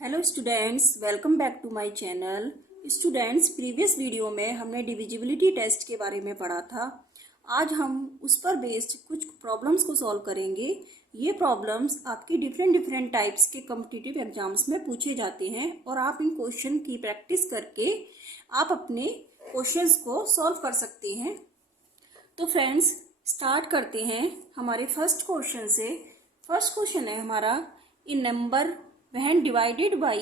Hello students, welcome back to my channel. Students, previous video में हमने divisibility test के बारे में पढ़ा था। आज हम उस पर बेस्ड कुछ प्रॉब्लम्स को सॉल्व करेंगे। ये प्रॉब्लम्स आपकी डिफरेंट टाइप्स के कॉम्पिटिटिव एग्जाम्स में पूछे जाते हैं और आप इन क्वेश्चन की प्रैक्टिस करके आप अपने क्वेश्चंस को सॉल्व कर सकते हैं। तो फ्रेंड्स, स्टार्ट करते हैं हमारे फर्स्ट क्वेश्चन से। फर्स्ट क्वेश्चन है हमारा, इन number when divided by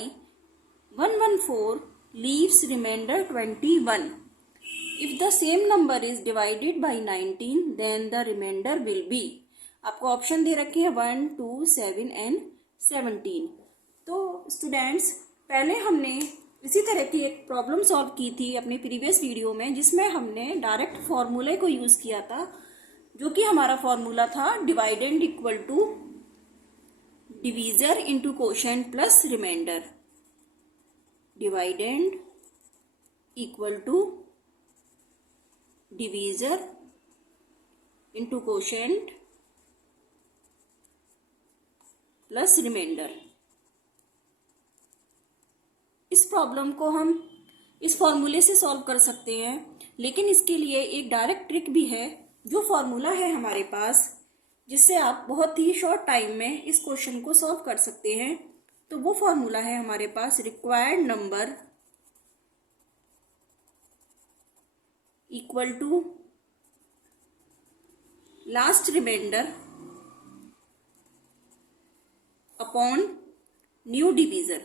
114 leaves remainder 21. If the same number is divided by 19 then the remainder will be। आपको ऑप्शन दे रखे हैं 1, 2, 7 एंड 17। तो स्टूडेंट्स, पहले हमने इसी तरह की एक प्रॉब्लम सॉल्व की थी अपने प्रीवियस वीडियो में, जिसमें हमने डायरेक्ट फॉर्मूले को यूज किया था, जो कि हमारा फॉर्मूला था dividend equal to divisor into quotient plus remainder. Dividend equal to divisor into quotient plus remainder. इस प्रॉब्लम को हम इस फॉर्मूले से सॉल्व कर सकते हैं, लेकिन इसके लिए एक डायरेक्ट ट्रिक भी है। जो फॉर्मूला है हमारे पास, जिससे आप बहुत ही शॉर्ट टाइम में इस क्वेश्चन को सॉल्व कर सकते हैं, तो वो फॉर्मूला है हमारे पास required number equal to last remainder upon new divisor.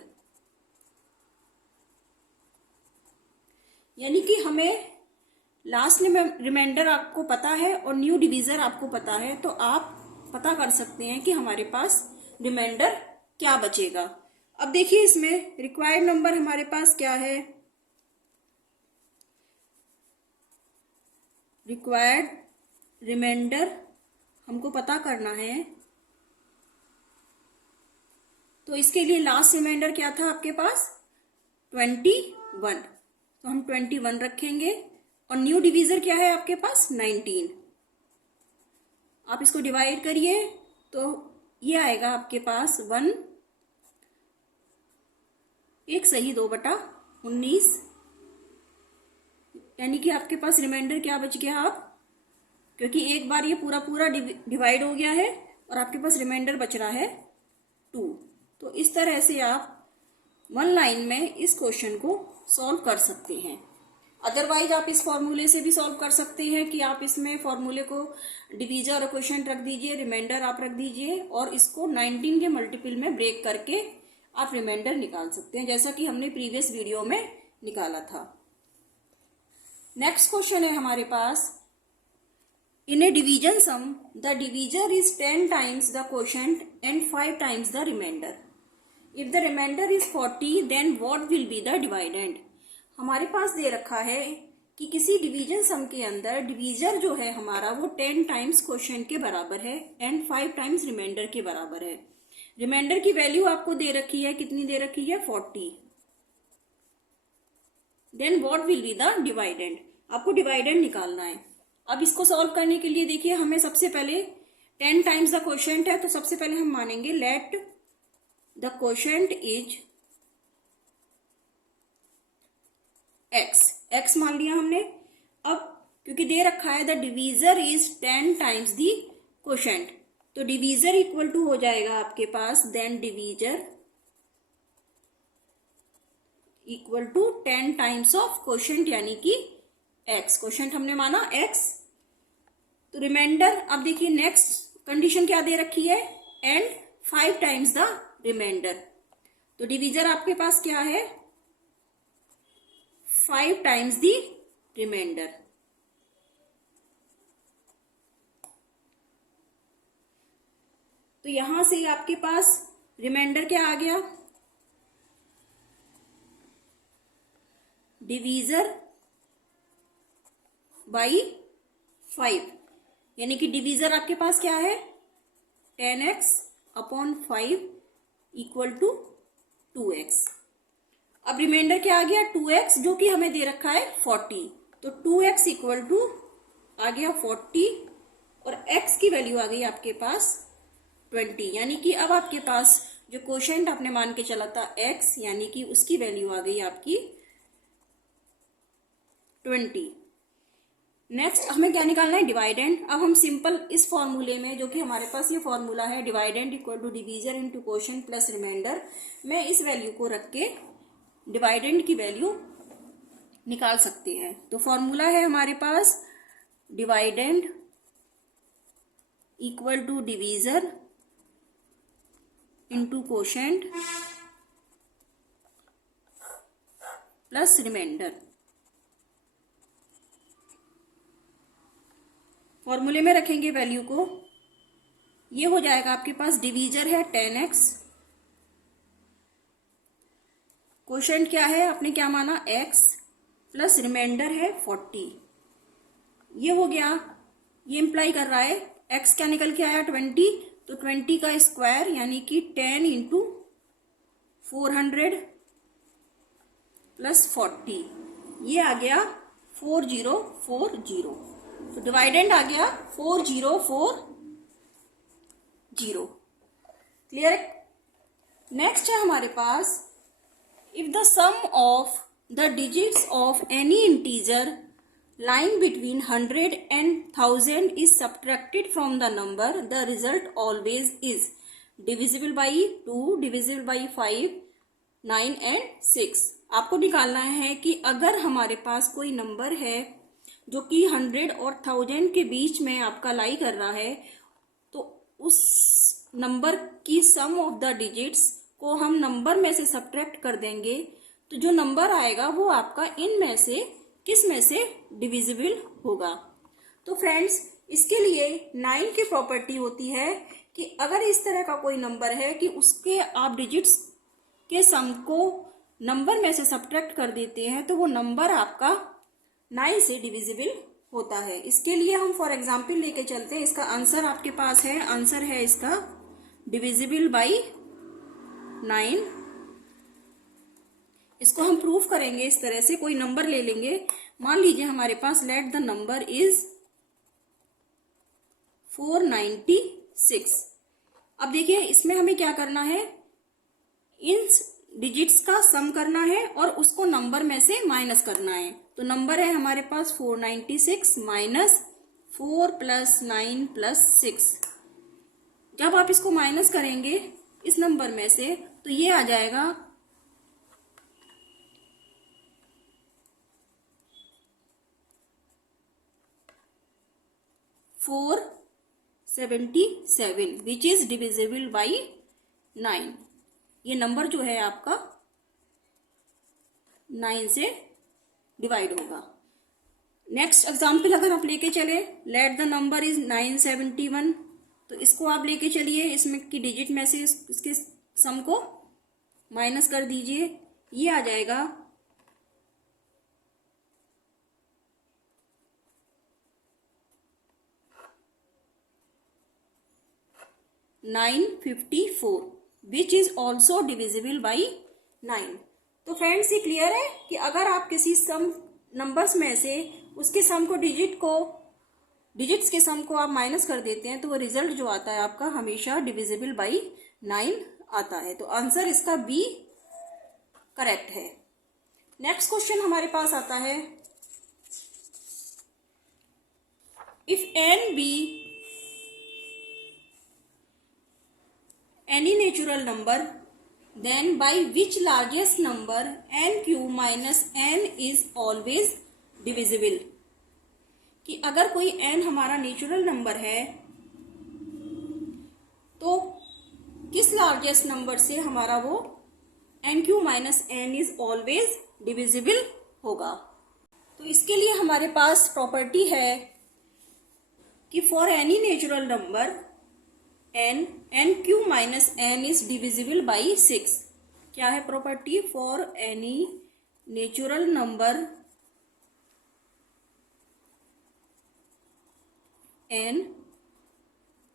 यानी कि हमें लास्ट रिमाइंडर आपको पता है और न्यू डिवीजर आपको पता है, तो आप पता कर सकते हैं कि हमारे पास रिमाइंडर क्या बचेगा। अब देखिए, इसमें रिक्वायर्ड नंबर हमारे पास क्या है। रिक्वायर्ड रिमाइंडर हमको पता करना है, तो इसके लिए लास्ट रिमाइंडर क्या था आपके पास, 21। तो हम 21 रखेंगे और न्यू डिवीजर क्या है आपके पास, 19। आप इसको डिवाइड करिए तो ये आएगा आपके पास 1, 1 सही 2/19। यानी कि आपके पास रिमाइंडर क्या बच गया, आप क्योंकि एक बार ये पूरा डिवाइड हो गया है और आपके पास रिमाइंडर बच रहा है 2। तो इस तरह से आप वन लाइन में इस क्वेश्चन को सॉल्व कर सकते हैं। अदरवाइज आप इस फॉर्मूले से भी सॉल्व कर सकते हैं कि आप इसमें फॉर्मूले को डिवीजर और क्वोशिएंट रख दीजिए, रिमाइंडर आप रख दीजिए और इसको 19 के मल्टीपल में ब्रेक करके आप रिमाइंडर निकाल सकते हैं, जैसा कि हमने प्रीवियस वीडियो में निकाला था। नेक्स्ट क्वेश्चन है हमारे पास, in a division sum the divisor is 10 times the quotient and 5 times the remainder. If the remainder is 40 then what will be the dividend. हमारे पास दे रखा है कि किसी डिवीजन सम के अंदर डिवीजर जो है हमारा वो 10 टाइम्स क्वोशिएंट के बराबर है एंड 5 टाइम्स रिमाइंडर के बराबर है। रिमाइंडर की वैल्यू आपको दे रखी है, कितनी दे रखी है, 40। Then what will be the dividend. आपको डिवाइडेंड निकालना है। अब इसको सॉल्व करने के लिए देखिए, हमें सबसे पहले 10 टाइम्स द क्वोशिएंट है, तो सबसे पहले हम मानेंगे let the quotient is x मान लिया हमने। अब क्योंकि दे रखा है the divisor is 10 times the quotient, तो डिवीजर इक्वल टू हो जाएगा आपके पास then divisor equal to 10 times of quotient, यानी कि x। क्वोशिएंट हमने माना x। तो रिमाइंडर, अब देखिए नेक्स्ट कंडीशन क्या दे रखी है, एंड 5 टाइम्स द रिमाइंडर। तो डिवीजर आपके पास क्या है, 5 टाइम्स दी रिमाइंडर। तो यहां से आपके पास रिमाइंडर क्या आ गया, डिवीजर बाई 5। यानी कि डिवीजर आपके पास क्या है, 10x upon 5 equal to 2x। अब रिमाइंडर क्या आ गया, 2x, जो कि हमें दे रखा है 40। तो 2x इक्वल टू आ गया 40 और x की वैल्यू आ गई आपके पास 20। यानी कि अब आपके पास जो कोशेंट आपने मान के चला था x, यानी कि उसकी वैल्यू आ गई आपकी 20। नेक्स्ट हमें क्या निकालना है, डिवाइडेंड। अब हम सिंपल इस फॉर्मूले में, जो कि हमारे पास ये फॉर्मूला है dividend equal to divisor into quotient plus remainder, मैं इस वैल्यू को रख के डिवाइडेंड की वैल्यू निकाल सकते हैं। तो फॉर्मूला है हमारे पास dividend equal to divisor into quotient plus remainder. फॉर्मूले में रखेंगे वैल्यू को, ये हो जाएगा आपके पास, डिवीजर है 10x, कोशेंट क्या है आपने क्या माना x, प्लस रिमाइंडर है 40। ये हो गया, ये इंप्लाई कर रहा है x क्या निकल के आया 20, तो 20 का स्क्वायर यानी कि 10 इंटू 400 प्लस 40, ये आ गया 4040। तो डिवाइडेंड आ गया 4040। क्लियर है। नेक्स्ट है हमारे पास, if the sum of the digits of any integer lying between 100 and 1000 is subtracted from the number, the result always is divisible by 2, divisible by 5, 9 and 6। आपको निकालना है कि अगर हमारे पास कोई नंबर है जो कि 100 और 1000 के बीच में आपका लाई कर रहा है, तो उस नंबर की सम ऑफ द डिजिट्स को हम नंबर में से सब्ट्रैक्ट कर देंगे, तो जो नंबर आएगा वो आपका इन में से किस में से डिविजिबल होगा। तो फ्रेंड्स, इसके लिए 9 की प्रॉपर्टी होती है कि अगर इस तरह का कोई नंबर है कि उसके आप डिजिट्स के सम को नंबर में से सब्ट्रैक्ट कर देते हैं, तो वो नंबर आपका 9 से डिविजिबल होता है। इसके लिए हम फॉर एग्जाम्पल लेके चलते हैं, इसका आंसर आपके पास है, आंसर है इसका डिविजिबल बाई 9। इसको हम प्रूफ करेंगे इस तरह से, कोई नंबर ले लेंगे, मान लीजिए हमारे पास लेट द नंबर इज 496। अब देखिए इसमें हमें क्या करना है, इन डिजिट्स का सम करना है और उसको नंबर में से माइनस करना है। तो नंबर है हमारे पास 496 माइनस 4 प्लस 9 प्लस 6। जब आप इसको माइनस करेंगे इस नंबर में से, तो ये आ जाएगा 477 विच इज डिविजिबल बाई 9। ये नंबर जो है आपका 9 से डिवाइड होगा। नेक्स्ट एग्जाम्पल अगर आप लेके चले, लेट द नंबर इज 971, तो इसको आप लेके चलिए, इसमें की डिजिट में से इसके सम को माइनस कर दीजिए, ये आ जाएगा 954 which is also divisible by 9। तो फ्रेंड्स, ये क्लियर है कि अगर आप किसी सम नंबर्स में से उसके सम को डिजिट्स के सम को आप माइनस कर देते हैं, तो वो रिजल्ट जो आता है आपका हमेशा डिविजिबल बाई 9 आता है। तो आंसर इसका बी करेक्ट है। नेक्स्ट क्वेश्चन हमारे पास आता है, if n be any natural number, then by which largest number nq minus n is always divisible। कि अगर कोई n हमारा नेचुरल नंबर है, तो किस लार्जेस्ट नंबर से हमारा वो nq minus n is always divisible होगा। तो इसके लिए हमारे पास प्रॉपर्टी है कि for any natural number nq minus n is divisible by 6। क्या है property, for any natural number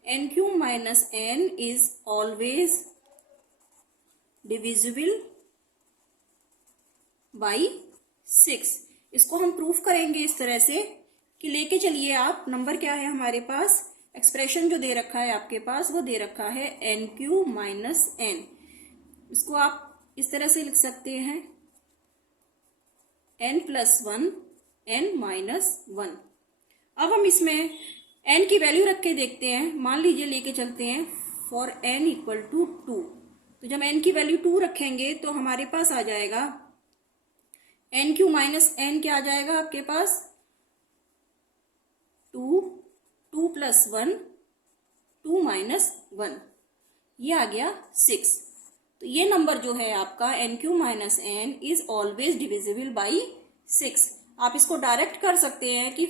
nq minus n is always divisible by 6। इसको हम प्रूफ करेंगे इस तरह से कि लेके चलिए आप, नंबर क्या है हमारे पास, एक्सप्रेशन जो दे रखा है आपके पास वो दे रखा है nq माइनस n। इसको आप इस तरह से लिख सकते हैं n+1 n-1। अब हम इसमें n की वैल्यू रख के देखते हैं। मान लीजिए लेके चलते हैं फॉर n = 2। तो जब n की वैल्यू 2 रखेंगे तो हमारे पास आ जाएगा n³ - n, क्या आ जाएगा आपके पास 2, 2 + 1, 2 - 1, ये आ गया 6। तो ये नंबर जो है आपका n³ - n is always divisible by 6। आप इसको डायरेक्ट कर सकते हैं कि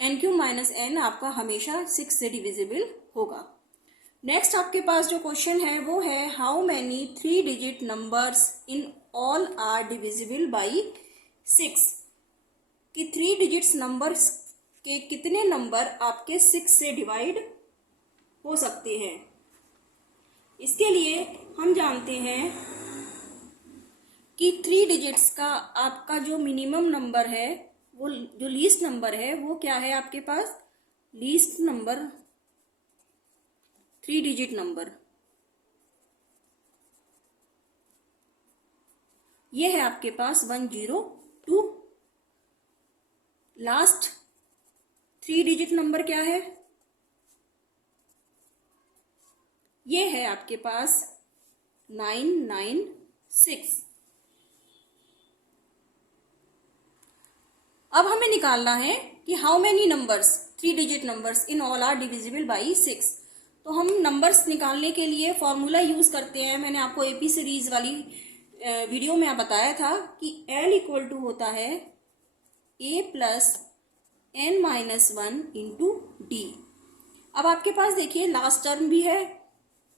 n³ - n आपका हमेशा 6 से डिविजिबल होगा। नेक्स्ट आपके पास जो क्वेश्चन है वो है how many 3 digit numbers in all are divisible by 6, कि 3 डिजिट्स नंबर्स के कितने नंबर आपके 6 से डिवाइड हो सकते हैं। इसके लिए हम जानते हैं कि 3 डिजिट्स का आपका जो मिनिमम नंबर है, वो जो लीस्ट नंबर है वो क्या है आपके पास, लीस्ट नंबर 3 डिजिट नंबर ये है आपके पास 102। लास्ट 3 डिजिट नंबर क्या है, ये है आपके पास 996। अब हमें निकालना है कि how many numbers 3 digit numbers in all are divisible by 6। तो हम नंबर्स निकालने के लिए फॉर्मूला यूज करते हैं। मैंने आपको एपी सीरीज वाली वीडियो में बताया था कि L = होता है A + n-1 × D। अब आपके पास देखिए लास्ट टर्म भी है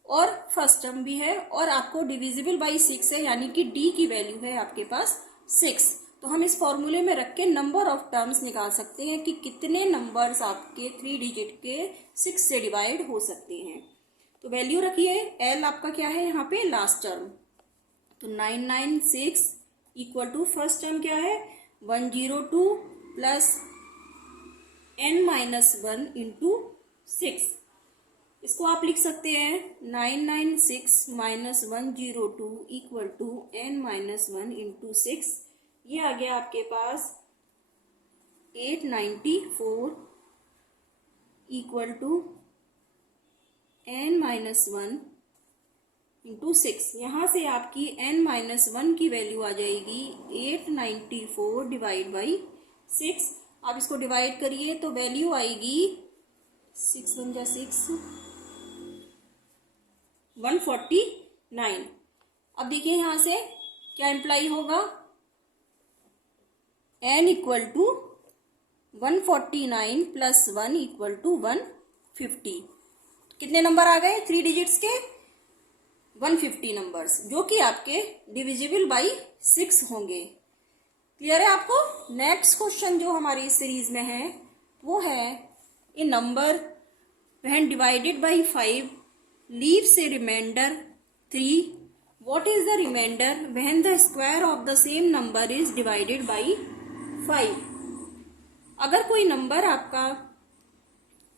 और फर्स्ट टर्म भी है और आपको डिविजिबल बाई 6 है, यानी कि D की वैल्यू है आपके पास 6। तो हम इस फॉर्मूले में रख के नंबर ऑफ टर्म्स निकाल सकते हैं कि कितने नंबर्स आपके 3 डिजिट के 6 से डिवाइड हो सकते हैं। तो वैल्यू रखिए, L आपका क्या है यहाँ पे लास्ट टर्म, तो 996 = फर्स्ट टर्म क्या है 102 + n-1 × 6। इसको आप लिख सकते हैं 996 - 102 = n-1 × 6। ये आ गया आपके पास 894 = n-1 × 6। यहाँ से आपकी n-1 की वैल्यू आ जाएगी 894 / 6। आप इसको डिवाइड करिए तो वैल्यू आएगी 6 × 1 = 6, 149। अब देखिए यहाँ से क्या इम्प्लाई होगा, n = 149 + 1 = 150। कितने नंबर आ गए 3 डिजिट्स के 150 नंबर्स, जो कि आपके डिविजिबल बाई 6 होंगे। क्लियर है आपको। नेक्स्ट क्वेश्चन जो हमारी इस सीरीज में है वो है a number when divided by 5 leaves a remainder 3, what is the remainder when the square of the same number is divided by 5। अगर कोई नंबर आपका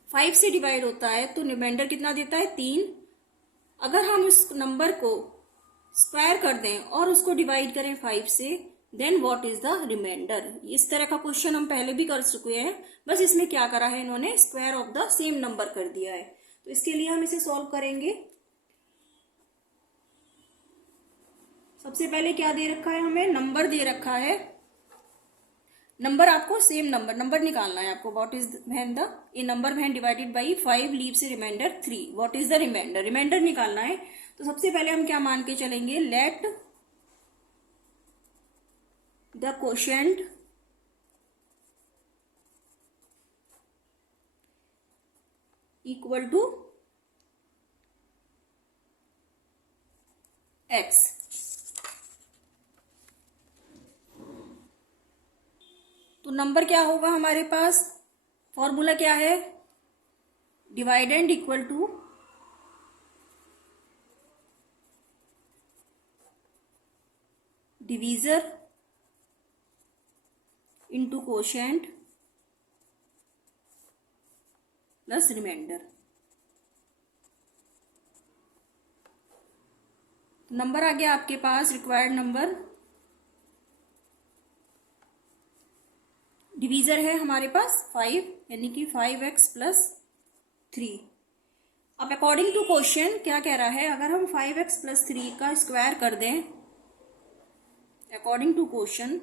5 से डिवाइड होता है तो रिमाइंडर कितना देता है 3। अगर हम उस नंबर को स्क्वायर कर दें और उसको डिवाइड करें 5 से, then what is the remainder. इस तरह का क्वेश्चन हम पहले भी कर चुके हैं, बस इसमें क्या करा है इन्होंने square of the same number कर दिया है। तो इसके लिए हम इसे सॉल्व करेंगे। सबसे पहले क्या दे रखा है, हमें नंबर दे रखा है। नंबर आपको सेम नंबर निकालना है आपको। What is when the a number when divided by 5 leaves a remainder 3, what is the remainder निकालना है। तो सबसे पहले हम क्या मान के चलेंगे, लेट द क्वोशिएंट = x। तो नंबर क्या होगा हमारे पास, फॉर्मूला क्या है, dividend = divisor into quotient plus remainder. Number आ गया आपके पास, रिक्वायर्ड नंबर। डिवीजर है हमारे पास 5, यानी कि 5x प्लस 3। अब अकॉर्डिंग टू क्वेश्चन क्या कह रहा है, अगर हम 5x प्लस 3 का स्क्वायर कर दें, according to question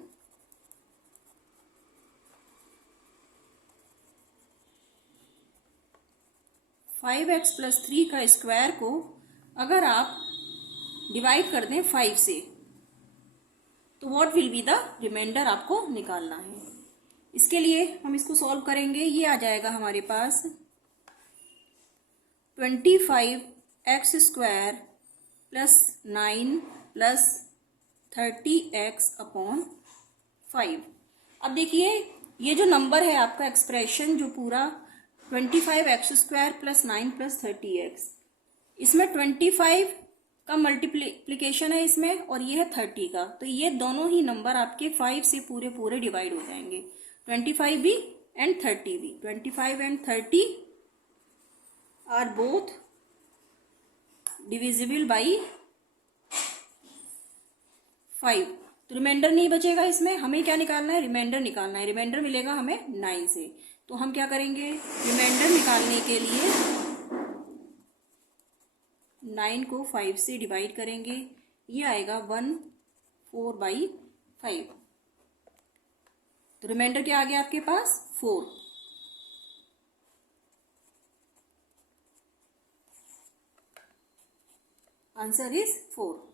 5x plus 3 का स्क्वायर को अगर आप डिवाइड कर दें 5 से, तो what will be the remainder आपको निकालना है। इसके लिए हम इसको सॉल्व करेंगे। ये आ जाएगा हमारे पास 25x square plus 9 plus 30x upon 5। अब देखिए ये जो नंबर है आपका, एक्सप्रेशन जो पूरा 25x square plus 9 plus 30x, इसमें 25 का मल्टीप्लिकेशन है इसमें, और ये है 30 का, तो ये दोनों ही नंबर आपके 5 से पूरे पूरे डिवाइड हो जाएंगे। 25 भी एंड 30 भी, 25 and 30 are both divisible by 5। तो रिमाइंडर नहीं बचेगा इसमें। हमें क्या निकालना है, रिमाइंडर निकालना है। रिमाइंडर मिलेगा हमें 9 से। तो हम क्या करेंगे, रिमाइंडर निकालने के लिए 9 को 5 से डिवाइड करेंगे, ये आएगा 1/4/5। तो रिमाइंडर क्या आ गया आपके पास, 4। Answer is 4।